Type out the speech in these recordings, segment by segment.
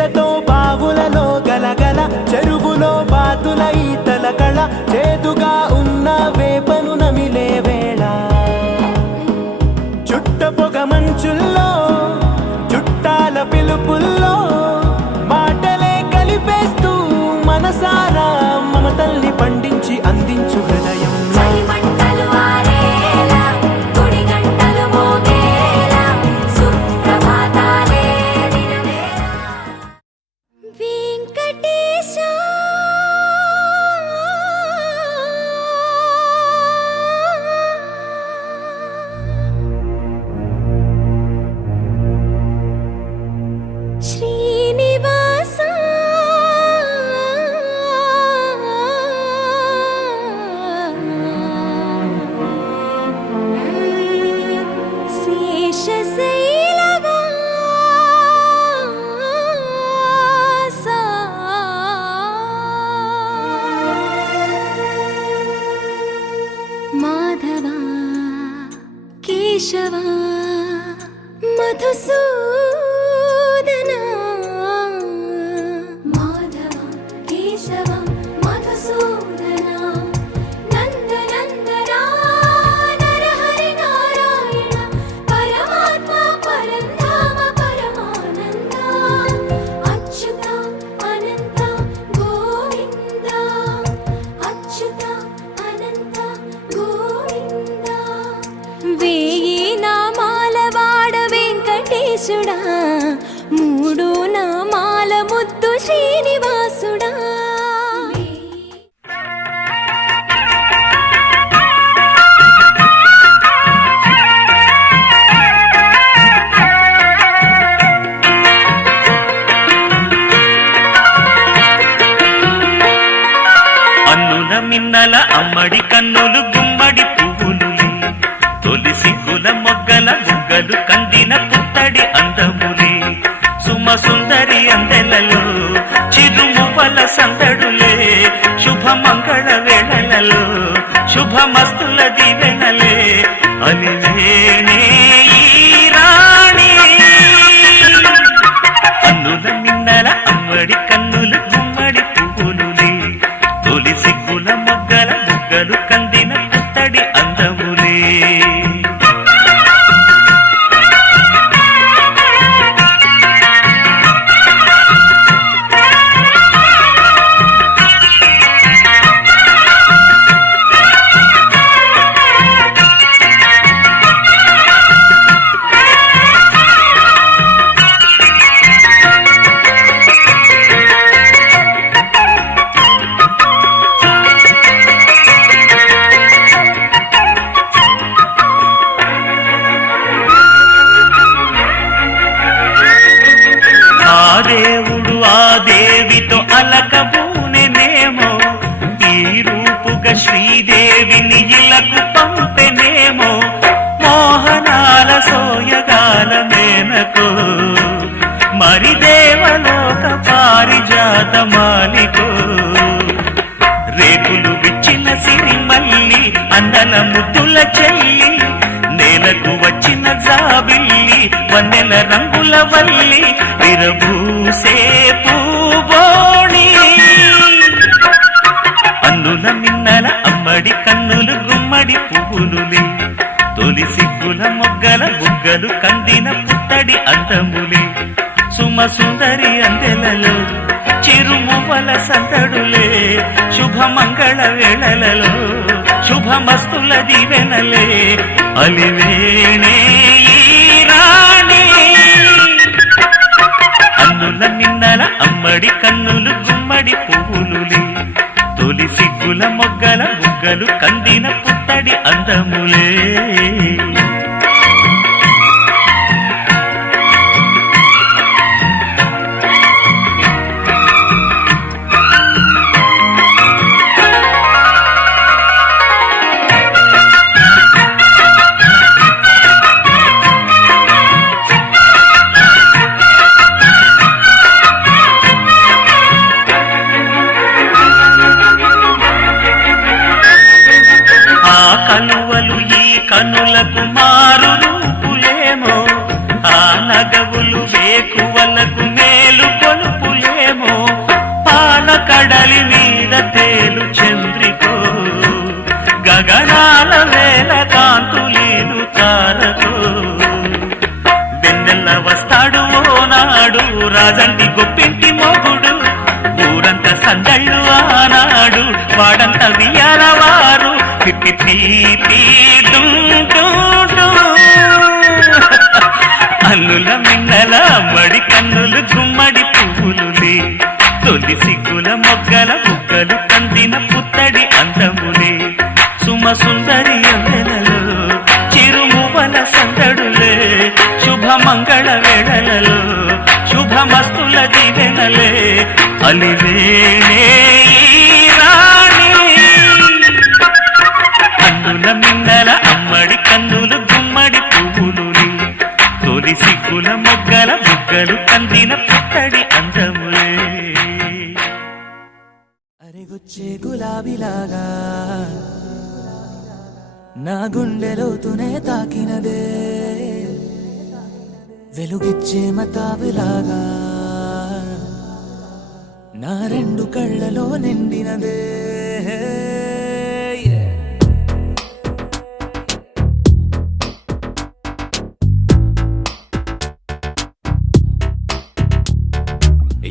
చేదతో బావులలో గలగల, చెరువులో బాతుల ఈతల కళ, చేదుగా ఉన్న వేపను నమిలే వేళ, చుట్ట పొగ మంచుల్లో చుట్టాల పిలుపుల్లో మాటలే కలిపేస్తూ మనసారా మమతల్ని పండించి అందించు హృదయం. మాధవా కేశవా మధుసూదనా, మాధవా కేశవా మధుసూదనా, నందనందనా నరహరి నారాయణ పరమాత్మ పరంధామ పరమానంద, అచ్యుత అనంత గోవింద, అచ్యుత అనంత గోవింద. వేయి నామాల వాడ వెంకటేశుడా, మూడు నామాల ముద్దు శ్రీనివాసుడా. అన్నుల మిన్నల అమ్మడి కన్నులు గుమ్మడి పువ్వులులే, తొలి సిగ్గుల మొగ్గల బుగ్గలు కందిన పుత్తడి అందములే, సుమ సుందరి అందెలలో చిరుమువ్వల సందడులే, శుభ మంగళ వేళలలో శుభమస్తుల దీవెనలే, అలివేణే ఈ రాణి. అన్నుల మిన్నల అమ్మడి కన్నులు గుమ్మడి పువ్వులులే, తొలి సిగ్గుల మొగ్గల బుగ్గలు కందిన పుత్తడి అందములే. దేవుడు ఆ దేవితో అలకబూనెనేమో, ఈ రూపుగా శ్రీదేవిని ఇలకు పంపెనేమో, మోహనాల సోయగాల మేనకో మరి దేవలోక పారిజాత మాలికో, రేకులు విచ్చిన సిరిమల్లి అందల ముద్దుల చెల్లి, నేలకు వచ్చిన జాబిల్లి వన్నెల రంగుల వల్లి, విరబూసే పూబోణి. అన్నుల మిన్నల అమ్మడి కన్నులు గుమ్మడి పువ్వులులే, తొలి సిగ్గుల మొగ్గల బుగ్గలు కందిన పుత్తడి అందములే, సుమ సుందరి అందెలలో చిరుమువ్వల సందడులే, శుభమంగళ వేళలలో శుభమస్తుల దీవెనలే, అలివేణే ఈ రాణి. అన్నుల మిన్నల అమ్మడి కన్నులు గుమ్మడి పువ్వులులే, తొలి సిగ్గుల మొగ్గల బుగ్గలు కందిన పుత్తడి అందములే. కనుల రాజంటి గొప్పింటి మొగుడు ఊరంతా సందళ్ళు ఆనాడు వాడంతా వియ్యాలవారు అల్లుల మిన్నల అమ్మడి కన్నులు గుమ్మడి పువ్వులులే తొలి సిగ్గుల మొగ్గల బుగ్గలు కందిన పుత్తడి అందములే సుమ సుందరి అందెలలో చిరుమువల సందడులే శుభమంగళ వేళలలో శుభమస్తుల దీవెనలే అలివేణే ఈ రాణి అన్నుల మిన్నల అమ్మడి కన్నులు గుమ్మడి పువ్వులులే తొలి సిగ్గుల మొగ్గల బుగ్గలు కందిన పుత్తడి అందములే అరెగొచ్చే గులాబీలాగా నా గుండెలోతునే తాకినదే వెలుగిచ్చే మతాబులాగా నా రెండు కళ్ళలో నిండినదే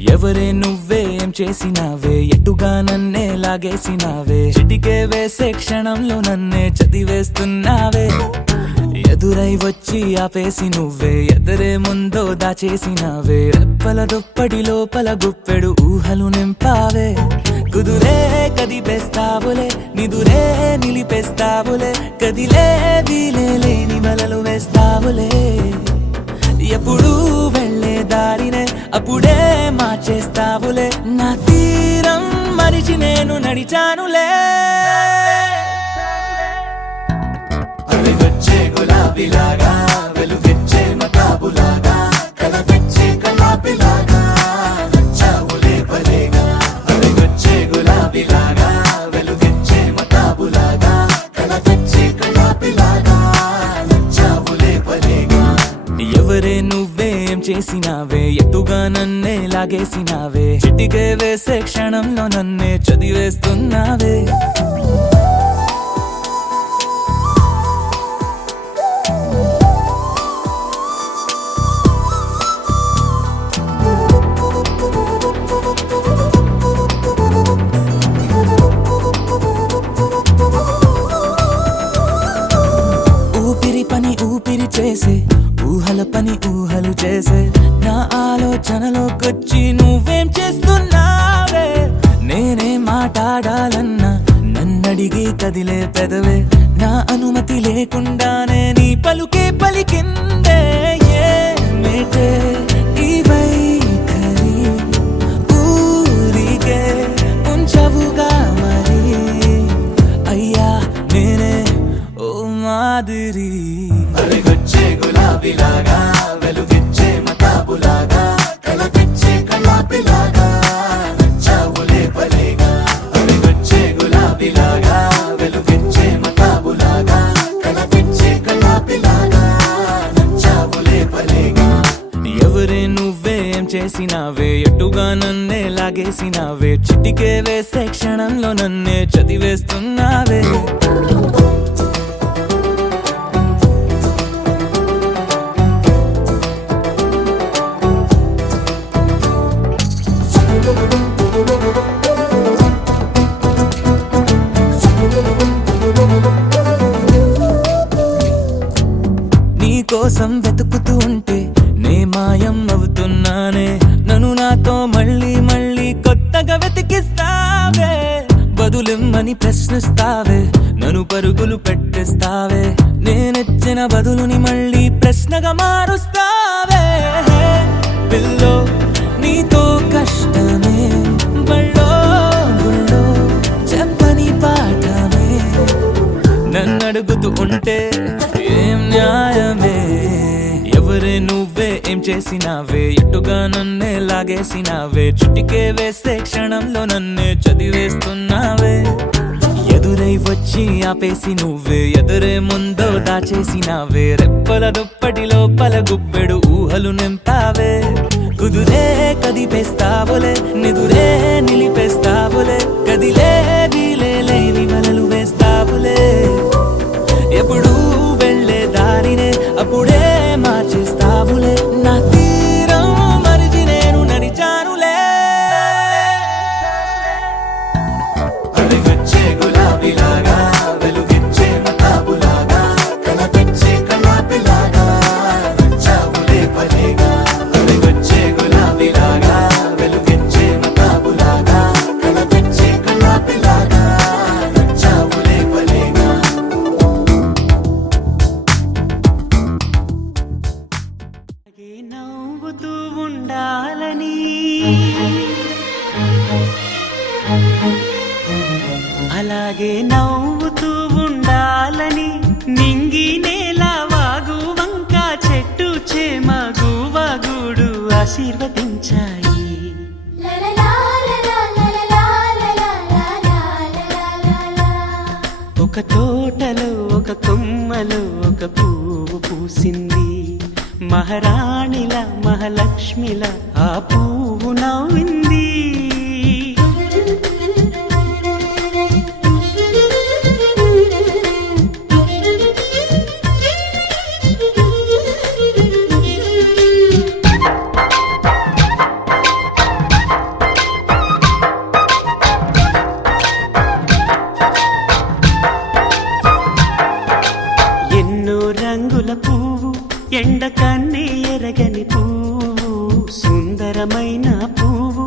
ఎవరే నువ్వేం చేసినావే ఎటుగా నన్నే లాగేసినావే చిటికే వేసే క్షణంలో నన్నే చదివేస్తున్నావే ఎదురై వచ్చి ఆపేసి నువ్వే ఎదరే ముందో దాచేసినావే రెప్పల దుప్పటి లోపల గుప్పెడు ఊహలు నింపావే కుదురే కదిపేస్తావులే నిదురే నిలిపేస్తావులే కదిలే వీలే లేని వలలు వేస్తావులే ఎప్పుడు వెళ్ళే దారినే అప్పుడే మార్చేస్తావులే నా తీరం మరిచి నేను నడిచానులే అలిగొచ్చే గులాబీలాగా వెలుగిచ్చే మతాబులాగా కలగొచ్చే కలాపిలాగా నచ్చావులే భలేగా అలిగొచ్చే గులాబీలాగా వెలుగిచ్చే మతాబులాగా కలగొచ్చే కలాపిలాగా నచ్చావులే భలేగా ఎవరే నువ్వేం చేసినావే ఎటుగా నన్నే లాగేసినావే చిటికే వేసే క్షణంలో నన్నే చదివేస్తున్నావే ఊపిరి పని ఊపిరి చేసే ఊహల పని ఊహలు చేసే నా ఆలోచనలోకొచ్చి నువ్వేం చేస్తున్నావే నేనే మాట్లాడాలన్నా నన్నడిగి కదిలే పెదవే నా అనుమతి లేకుండానే నీ పలుకే పలికిందే ఏమిటే ఈ వైఖరి ఊరికే ఉంచవుగా మరి అయ్యా నేనే ఓ మాదిరి అలిగొచ్చే గులాబీలాగా వెలుగిచ్చే మతాబులాగా కలగొచ్చే కలాపిలాగా నచ్చావులే భలేగా అలిగొచ్చే గులాబీలాగా వెలుగిచ్చే మతాబులాగా కలగొచ్చే కలాపిలాగా నచ్చావులే భలేగా ఎవరే నువ్వేం చేసినావే ఎటుగా నన్నే లాగేసినావే చిటికే వేసే క్షణంలో నన్నే చదివేస్తున్నావే కోసం వెతుకుతూ ఉంటే నే మాయం అవుతున్నానే నన్ను నాతో మళ్ళీ మళ్ళీ కొత్తగా వెతికిస్తావే బదులిమ్మని ప్రశ్నిస్తావే నన్ను పరుగులు పెట్టిస్తావే నేనెచ్చిన బదులుని మళ్ళీ ప్రశ్నగా మారుస్తావే పిల్లో నీతో కష్టమే బళ్ళో గుళ్ళో చెప్పని పాఠమే నన్నడుగుతూ ఉంటే ఏం న్యాయమే ఎవరే నువ్వే ఏం చేసినావే ఎటుగా నన్నే లాగేసినావే చుటికే వేసే క్షణంలో నన్నే చదివేస్తున్నావే ఎదురై వచ్చి ఆపేసి నువ్వే ఎదురే ముందో దాచేసినావే రెప్పల దుప్పటి లోపల గుప్పెడు ఊహలు నింపావే కుదురే కదిపేస్తావులే నిదురే నిలిపేస్తావులే కదిలే వీలే లేని వలలు వేస్తావులే ఎప్పుడు వెళ్ళే దారినే అప్పుడే మార్చేస్తావులే నా తీరం మరిచి నేను అలాగే నవ్వుతూ ఉండాలని నింగి నేల వాగు వంక చెట్టు చేమ గువగూడు ఆశీర్వదించాయి. ఒక తోటలో ఒక కొమ్మలో ఒక పువ్వు పూసింది. మహారాణిల మహాలక్ష్మిల ఆ పువ్వు నవ్వింది. రంగుల పువ్వు ఎండ కన్నే ఎరగని పువ్వు సుందరమైన పువ్వు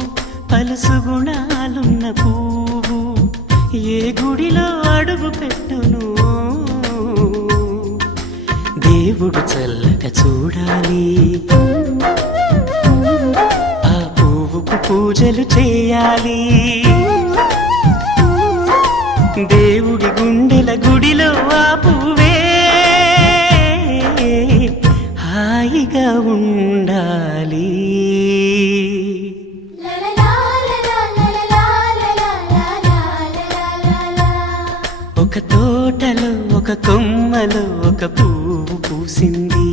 పలుసు గుణాలున్న పువ్వు ఏ గుడిలో అడుగు పెట్టును దేవుడు చల్లగా చూడాలి. ఆ పువ్వుకు పూజలు చేయాలి. దేవుడి గుండెల గుడిలో ఆ పువ్వే హాయిగా ఉండాలి. ఒక తోటలో ఒక కొమ్మలో ఒక పువ్వు పూసింది.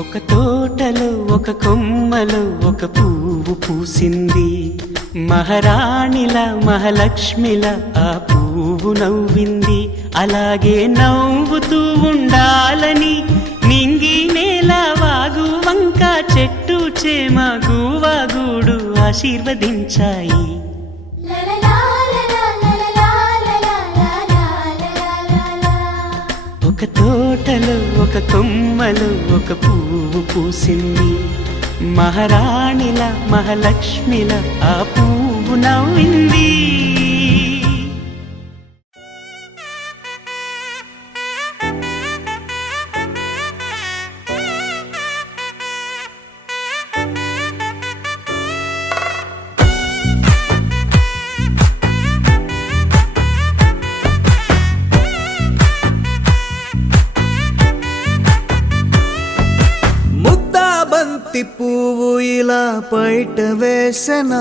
ఒక తోటలో ఒక కొమ్మలో ఒక పువ్వు పూసింది. మహారాణిల మహాలక్ష్మిల ఆ పువ్వు నవ్వింది. అలాగే నవ్వుతూ ఉండాలని నింగి నేల వాగు వంక చెట్టు చేమ గువగూడు ఆశీర్వదించాయి. ఒక తోటలో ఒక కొమ్మలో ఒక పువ్వు పూసింది. మహారాణిల మహాలక్ష్మిల ఆ పువ్వు నవ్వింది. పువ్వు ఇలా బయట వేసెనా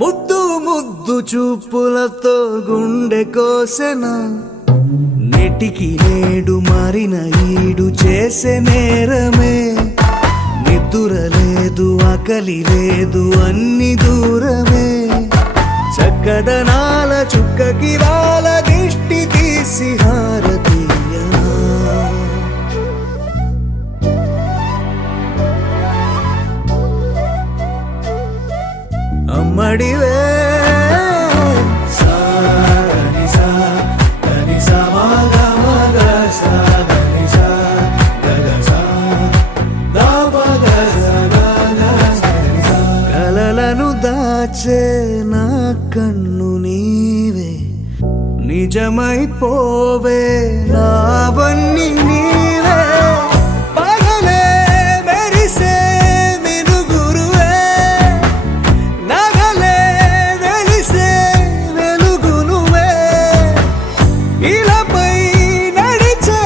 ముద్దు ముద్దు చూపులతో గుండె కోసెనా నెటికి నేడు మారిన ఈడు చేసే నేరమే నిద్ర లేదు ఆకలి లేదు అన్ని దూరమే చక్కదనాల చుక్కకి వాళ్ళ దిష్టి తీసి హారతీయనా అమ్మడివే కలలను దాచే నా కన్ను నీవే నిజమైపోవే నావన్నీ నీవే పగలే మెరిసే మినుగురువే నగలే వెలిసే వెలుగు నువ్వే ఇలాపై నడిచే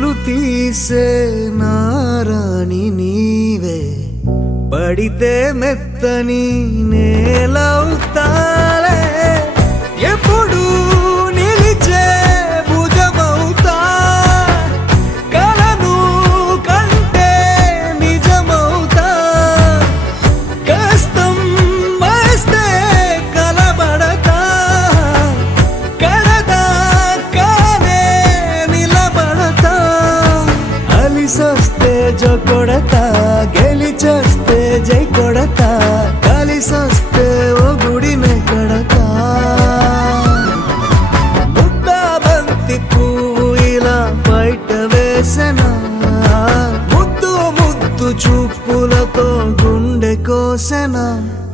పరుగులు తీసే నారాణి నీవే పడితే మెత్తని నేలవుతాలే ఎప్పుడు నిలిచే భుజమవుతా కలను కంటే నిజమవుతా కష్టం వస్తే కలబడక కడదాకానే నిలబడతా అలిసొస్తే జో కొడతా గెలిచొస్తే జై కొడతా కలిసొస్తే ఓ గుడినే కడతా ముద్దా బంతి పువ్వు ఇలా బయట వేసెనా ముద్దు ముద్దు చూపులతో గుండె కోసెనా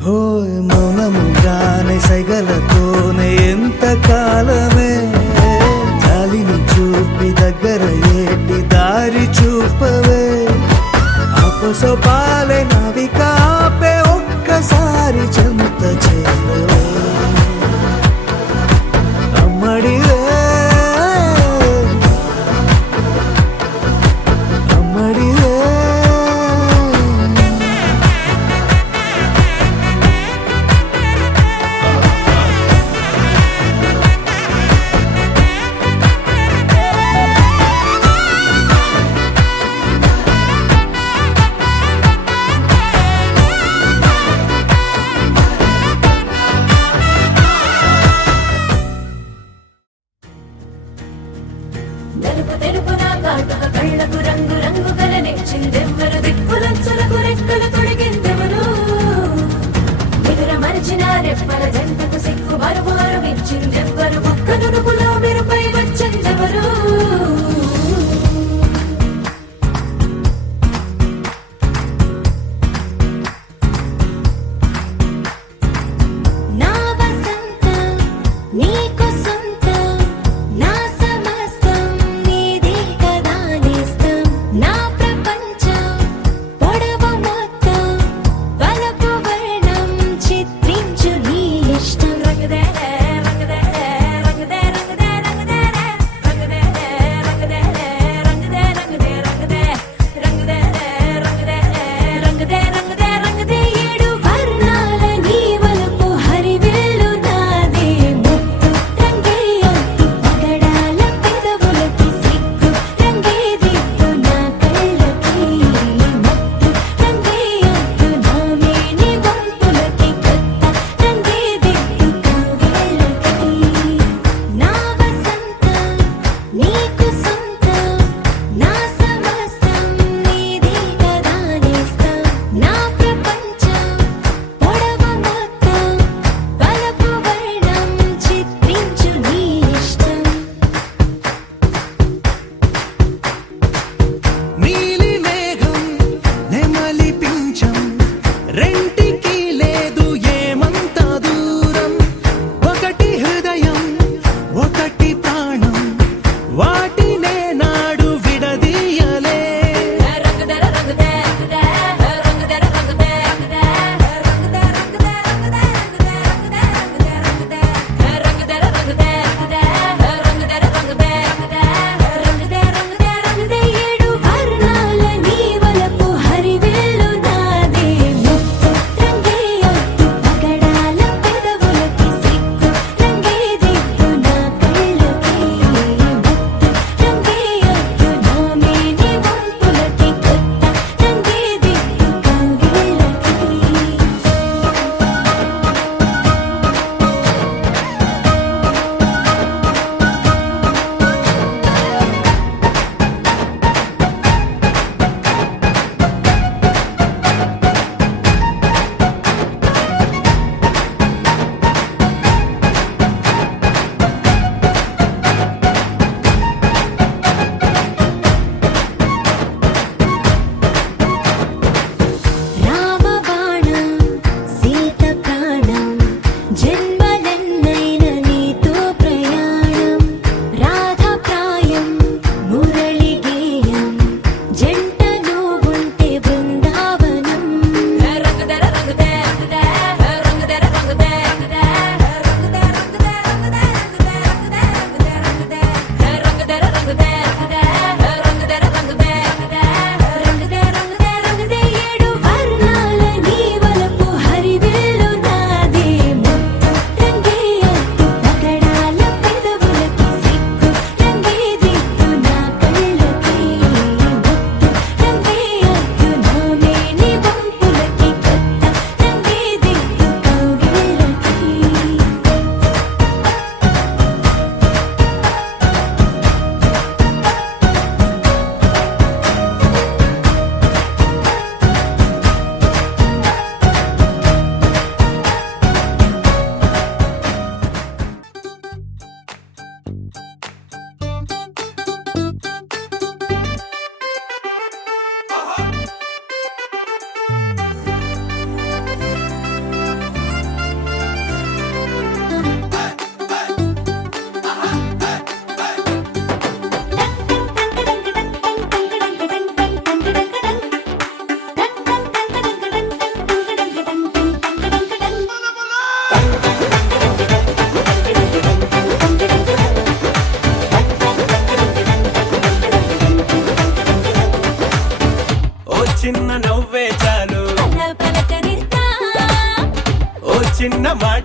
హోయ్ మౌనముగానే సైగలతోనే ఎంత కాలమే జాలిని చూపి దగ్గర ఏటి దారి చూపవే అపసొపాలే నవికాపే ఒక్కసారి చెంత చేరవే అమ్మడివే అమ్మడివే నలుపు తెలుపున కాటుక కళ్ళకు రంగు రంగు కలనిచ్చిందెవ్వరు దిక్కులచ్చులకు రెక్కలు తొడిగిందెవరు నిదుర మరిచిన రెప్పల జంటకు సిక్కు మరుమారు ఇచ్చిందెవ్వరు ఒక్క నునుపులో మెరుపై వచ్చిందెవరు నా వసంతం నీకు సొంతం నా సమస్తం నీదే కదా నేస్తం నా ప్రపంచం పొడవు మొత్తం వలపు వర్ణం చిత్రించు నీ ఇష్టం రంగదే రంగదే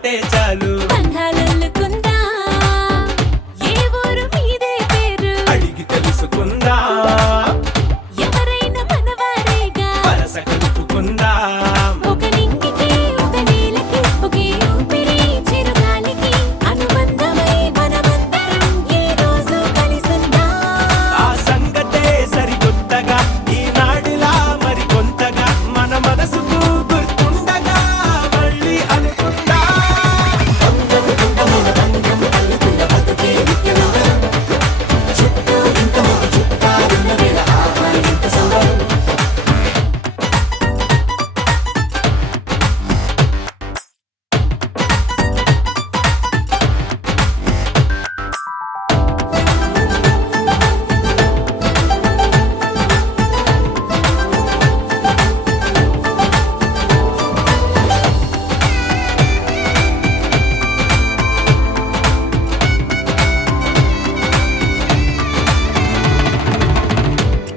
మాటే చాలు బంధాలల్లుకుందా ఏ ఊరు మీదే పేరు అడిగి తెలుసుకుందా ఎవరైనా మనవారేగా వరస కలుపుకుందా ఒక నింగికి ఒక నేలకి ఒకే ఊపిరి చిరుగాలికి అనుబంధమై మనమందరం ఈ రోజు కలిసుందా ఆ సంగతే సరికొత్తగా ఈనాడిలా మరి కొంతగా మన మనసుకు గుర్తుండగా మళ్ళీ అనుకుందా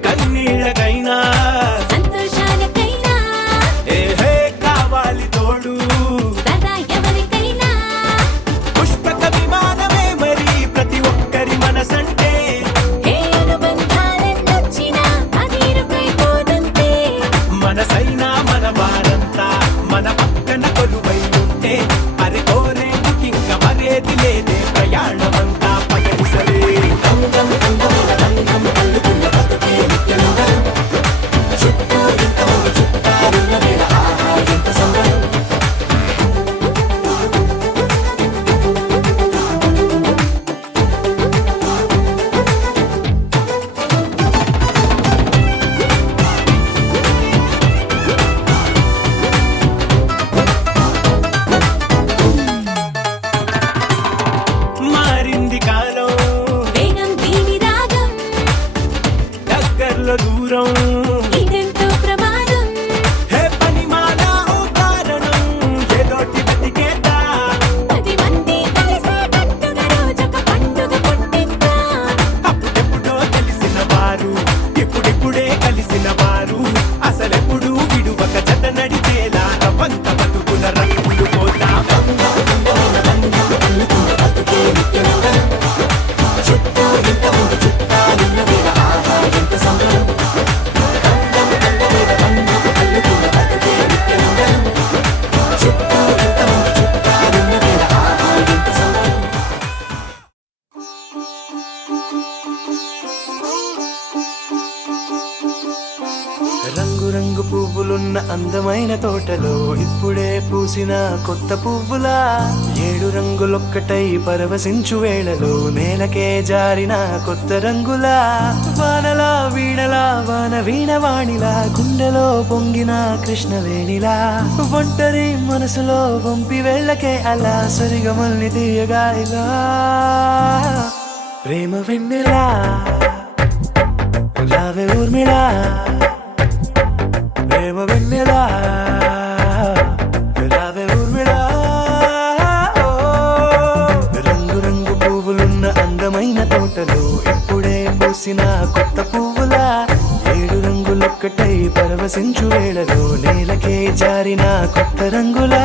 కన్నీళ్ళకైనా సంతోషాలకైనా ఏహే కావాలి తోడు సదా ఎవరికైనా పుష్పక విమానమే మరి ప్రతి ఒక్కరి మనసంటే ఏ అనుబంధాలెన్నొచ్చినా అది ఇరుకైపోదంతే మనసైనా మన వారంతా మన పక్కన కొలువై ఉంటే అరే కోరేందుకింక మరేది లేదే ప్రయాణమంతా పగడిసలే మారింది కాలం వేగం దీని రాగం దగ్గరలో దూరం ఇదెంతో ప్రమాదం హే పని మాలా ఓ కారణం ఏదోటి బతికేదా 10 మంది కలిసేటట్టుగా రోజొక పండుగ పుట్టిద్దా అప్పుడెప్పుడో తెలిసిన వారు ఇప్పుడిప్పుడే కలిసిన వారు అసలెప్పుడు విడువక జత నడిచేలా రవంత బతుకుల రంగులు పోతా రంగు రంగు పువ్వులున్న అందమైన తోటలో ఇప్పుడే పూసిన కొత్త పువ్వులా 7 రంగులొక్కటై పరవశించు వేళలో నేలకే జారిన కొత్త రంగులా వానలా వీణలా వాన వీణవాణిలా గుండెలో పొంగిన కృష్ణవేణిలా ఒంటరి మనసులో వంపి వెళ్ళకే అలా సరిగమల్ని తీయగా ఇలా ప్రేమ వెన్నెలా రావే ఊర్మిళా ప్రేమ వెన్నెలా రావే ఊర్మిళా రంగు రంగు పువ్వులున్న అందమైన తోటలో ఇప్పుడే పూసిన కొత్త పువ్వులా 7 రంగులొక్కటై పరవశించు వేళలో నేలకే జారిన కొత్త రంగులా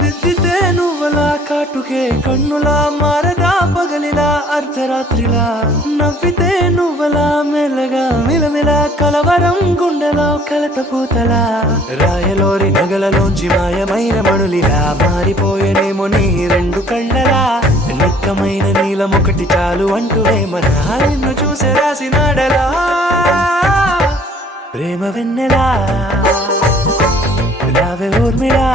దిద్దితే నువ్వలా కాటుకే కన్నులా మారదా పగలిలా అర్ధరాత్రిలా నవ్వితే నువ్వలా మెల్లగా మిలమిలా కలవరం గుండెలో కలత పూతలా రాయలోరి నగలలోంచి మాయమైన మణులిలా మారిపోయేనేమో నీ 2 కళ్ళలా నిక్కమైన నీలమొకటి చాలు అంటూ వేమన నిన్ను చూసే రాసినాడలా ప్రేమ వెన్నెలా రావే ఊర్మిళా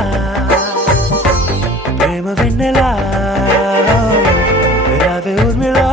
ప్రేమ వెన్నెలా రావే ఊర్మిళా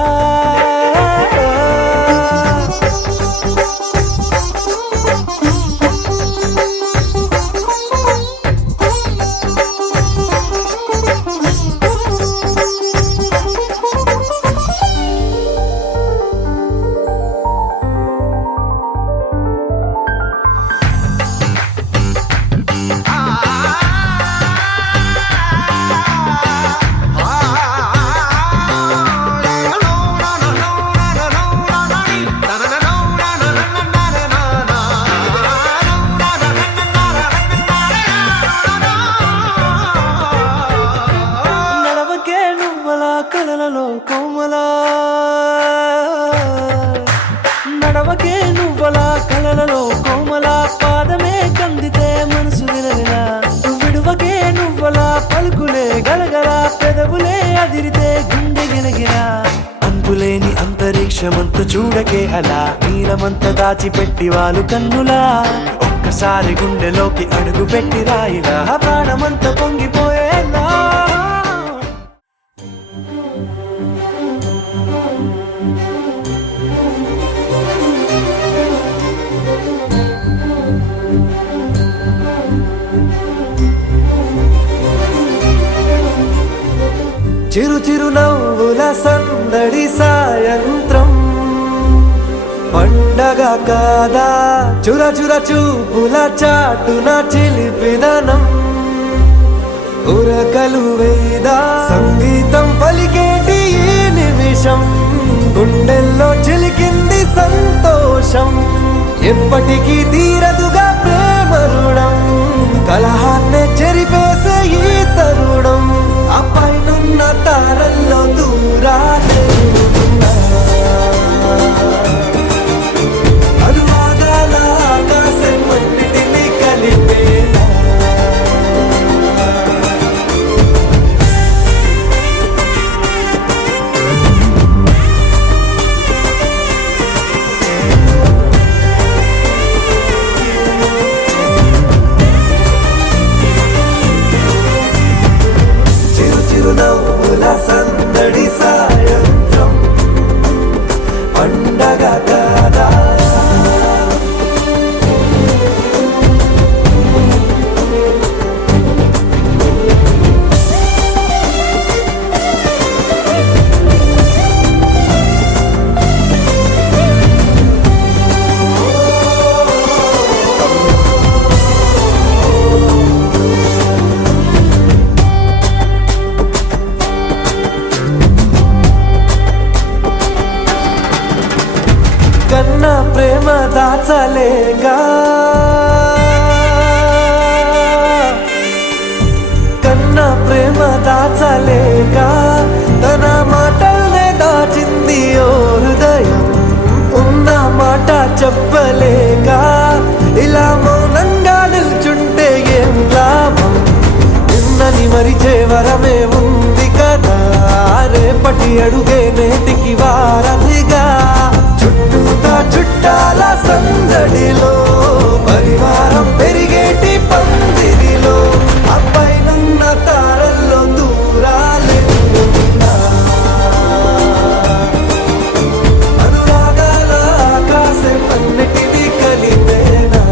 అదిరితే గుండె గిలగిలా అంతులేని అంతరిక్షమంత చూడకే అలా నీలమంత దాచిపెట్టి వాళ్ళు కన్నులా ఒక్కసారి గుండెలోకి అడుగు పెట్టి రాయిలా ప్రాణమంత పొంగిపోయేలా చిరు చిరు నవ్వుల సందడి సాయంత్రం పండగ కాదా చుర చుర చూపుల చాటున చిలిపిదనం ఉరకలు వేదా సంగీతం పలికేటి ఈ నిమిషం గుండెల్లో చిలికింది సంతోషం ఎప్పటికీ తీరదుగా ప్రేమ రుణం కలహాన్నే చెరిపేసే ఈ తరుణం ఆ పైనున్న తారల్లో దూరాలే అనువాదాల ఆకాశం అన్నిటినీ కలిపేలా చిరు చిరు నవ్వుల సందడి సాయంత్రం పండగ కాదా కన్నా ప్రేమ దాచలేగా కన్నా ప్రేమ దాచలేగా తన మాటల్నే దాచింది ఓ హృదయం ఉన్న మాట చెప్పలేక ఇలా మౌనంగా నిల్చుంటే ఏం లాభం నిన్నని మరిచే వరమే ఉంది కదా రేపటి అడుగే నేటికి వారధిగా చుట్టూతా చుట్టాల సందడిలో పరివారం పెరిగేటి పందిరిలో అప్పైనున్న తారల్లో దూరాలే అనురాగాల ఆకాశం అన్నిటినీ కలిపేనా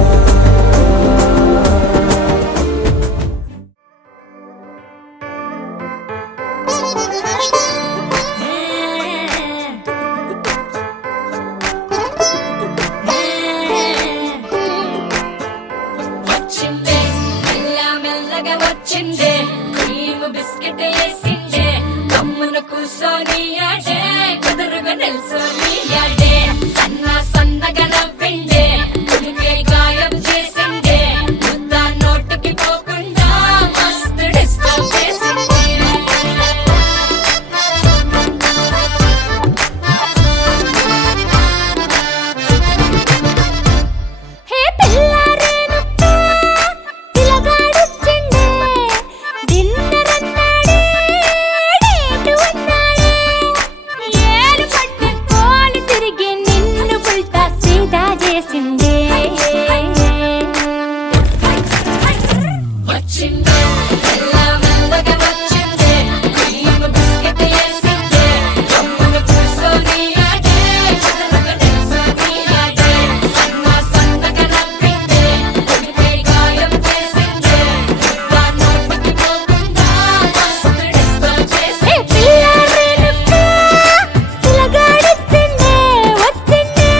వచ్చిందే మెల్ల మెల్లగా వచ్చిందే క్రీమ్ బిస్కెట్ వేసిందే కమ్మున కూసోని ఆడే కుదురుగా నిల్సోని ఆడే సన్న సన్నగా నవ్విందే కుడికే గాయం చేసిందే ముద్ద నోటుకి పోకుండా మస్తు డిస్టర్బ్ చేసిందే హే పిల్లారేనుక్క పిలగాడొచ్చిండే డిన్నర్ అన్నాడే డేటు అన్నాడే ఏలు పట్టు కోలి తిరిగి నిన్ను పుల్టా సీదా చేసిందే వచ్చిందే మెల్ల మెల్లగా వచ్చిందే క్రీమ్ బిస్కెట్ వేసిందే కమ్మున కూసోని ఆడే కుదురుగా నిల్సోని ఆడే సన్న సన్నగా నవ్విందే కుడికే గాయం చేసిందే ముద్ద నోటికి పోకుండా మస్తు డిస్టర్బ్ చేసిందే పిల్లారేనుక్క పిలగాడొచ్చిందే వచ్చిందే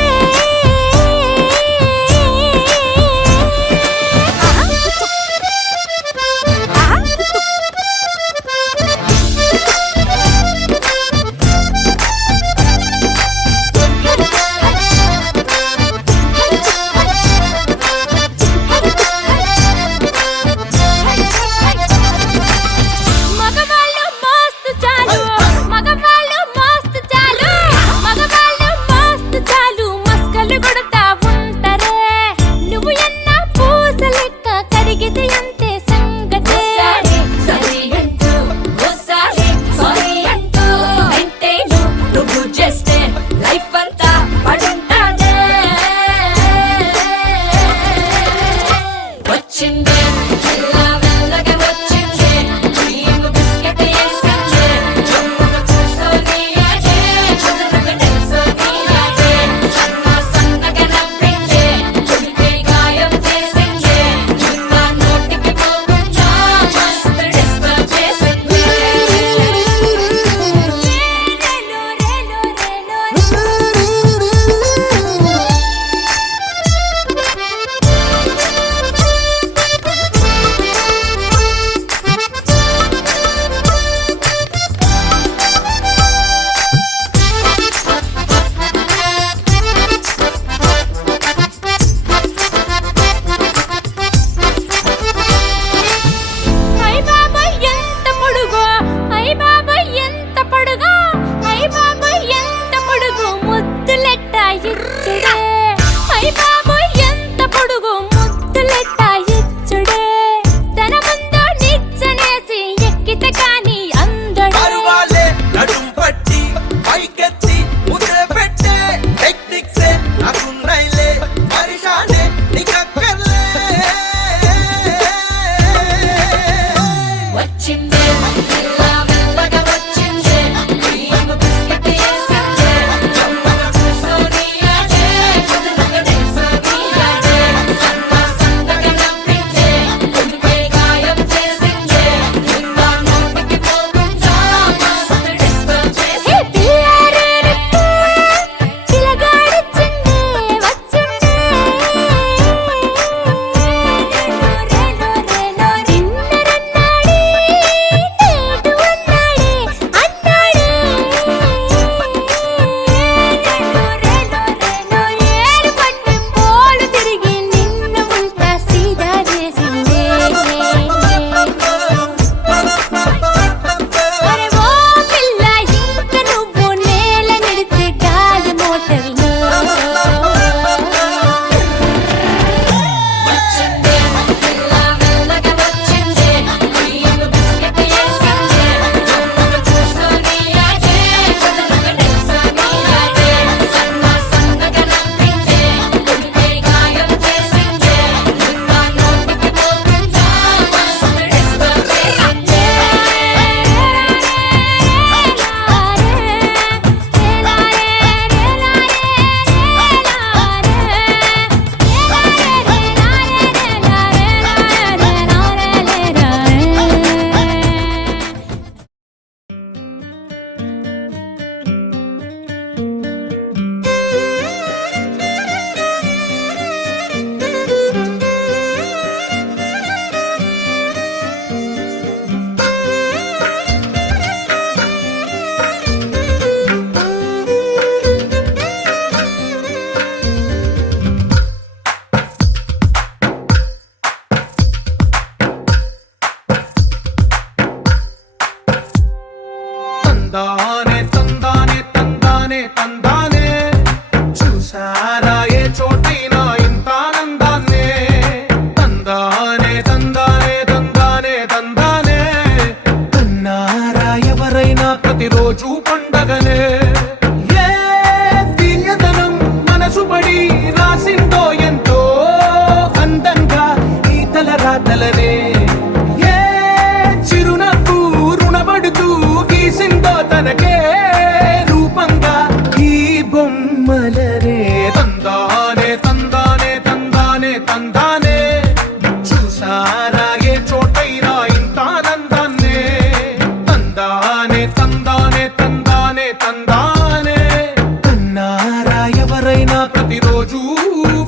ప్రతిరోజు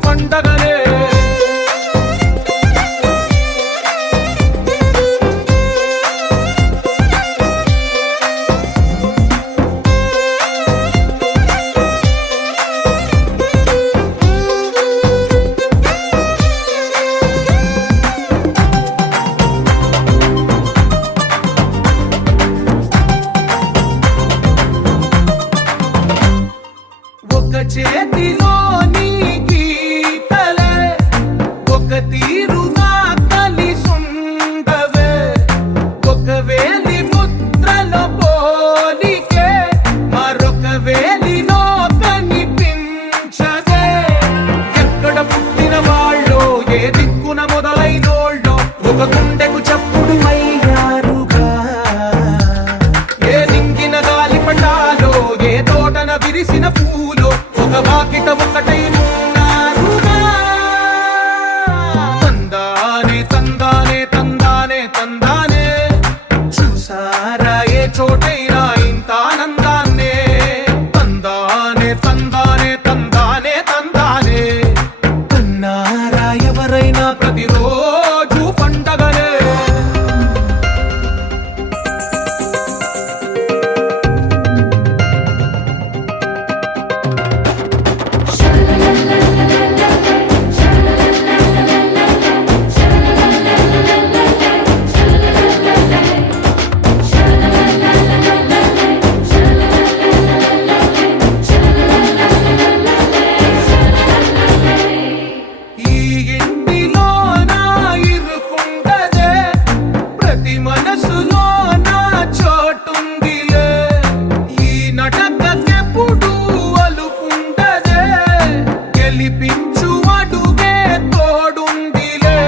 పండగలే ఒక చేతిలోని గీతలే ఒక తీరుగా కలిసుండవే ఒక వేలి ముద్రల పోలికే మరొక వేలిలో కనిపించదే ఎక్కడ పుట్టిన వాళ్ళో ఏ దిక్కున మొదలైనోళ్ళో ఒక గుండెకు చప్పుడు అయ్యారుగా ఏ నింగిన గాలి పటాలో ఏ తోటన విరిసిన పూలో ఒక వాకిట ఒకటై ఉన్నారుగా తందానే తందానే తందానే తందానే చూసారా ఏ చోటైనా ఇంత ఆనందాన్నే తందానే తందానే తందానే తందానే కన్నారా ఎవరైనా ప్రతిరోజు పండగలే ఈ ఇంటిలో నా ఇరుకుండదే ప్రతి మనసులో నా చోటుందిలే ఈ నటకెప్పుడు అలుకుండదే గెలిపించు అడుగే తోడుందిలే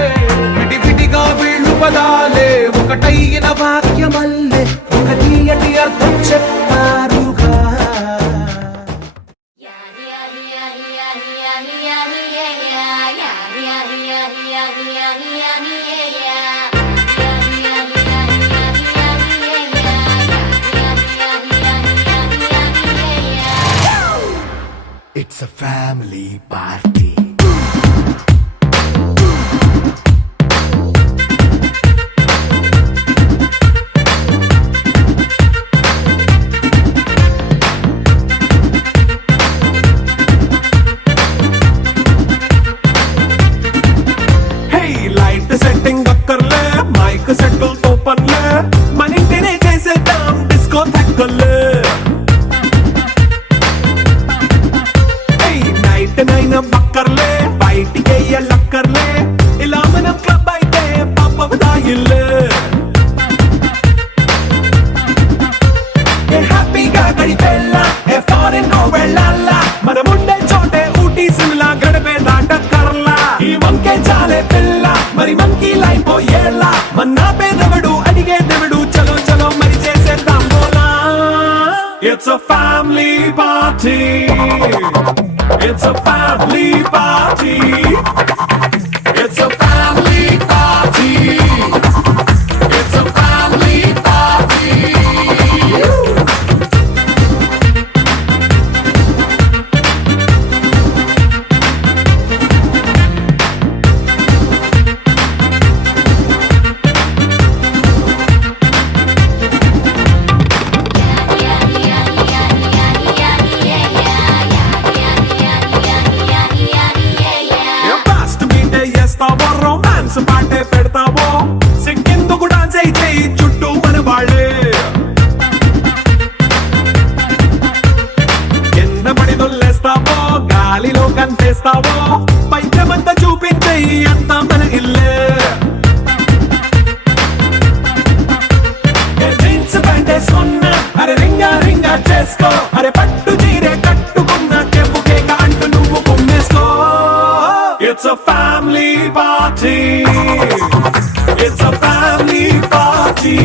విడివిడిగా వీళ్ళు పదాలే ఒకటైన వాక్యమల్లే ఒక తీయటి అర్థం చెప్పారుగా It's a family party. Hey, light setting అక్కర్లే మైక్ సెట్టుల్ తో పనిలే మన ఇంటినే చేసేద్దాం డిస్కో థెక్కలే నైట్ నైన్ బక్కర్లే బయటికి లక్కర్లే ఇలా మనం క్లబ్ అయితే పాపదాయిల్లే హ్యాపీగా గడిపెళ్ళ ఏ ఫారెన్ వెళ్ళాల మనం ఉండే చోటే ఊటీ సిమ్లా గడిపే దాటక్కర్లా ఈ వంకే చాలే పిల్ల మరి మంకీ లైఫ్ ఏళ్ళ మన్నా పేదవడు అడిగే దేవుడు చలో చలో మరి చేసేద్దాం బోలా It's a family party. It's a family party. It's a family party. It's a family party. Fast beat చేస్తావో రొమాన్స్ పాటే పెడతావో సిక్కిందుకు డాన్స్ అయితే చుట్టూ మన వాళ్ళే కింద పడి దొల్లేస్తావో గాలిలో కంటేస్తావో పైకమంతా చూపించే అంతా మన ఇల్లే జీన్స్ ప్యాంట్ వేసుకున్నా అరే రింగా రింగా చేసుకో అరే పట్టు చీరే కట్టుకున్నా చెప్పు కేక అంటూ నువ్వు కుమ్మేసుకో It's a family party. It's a family party.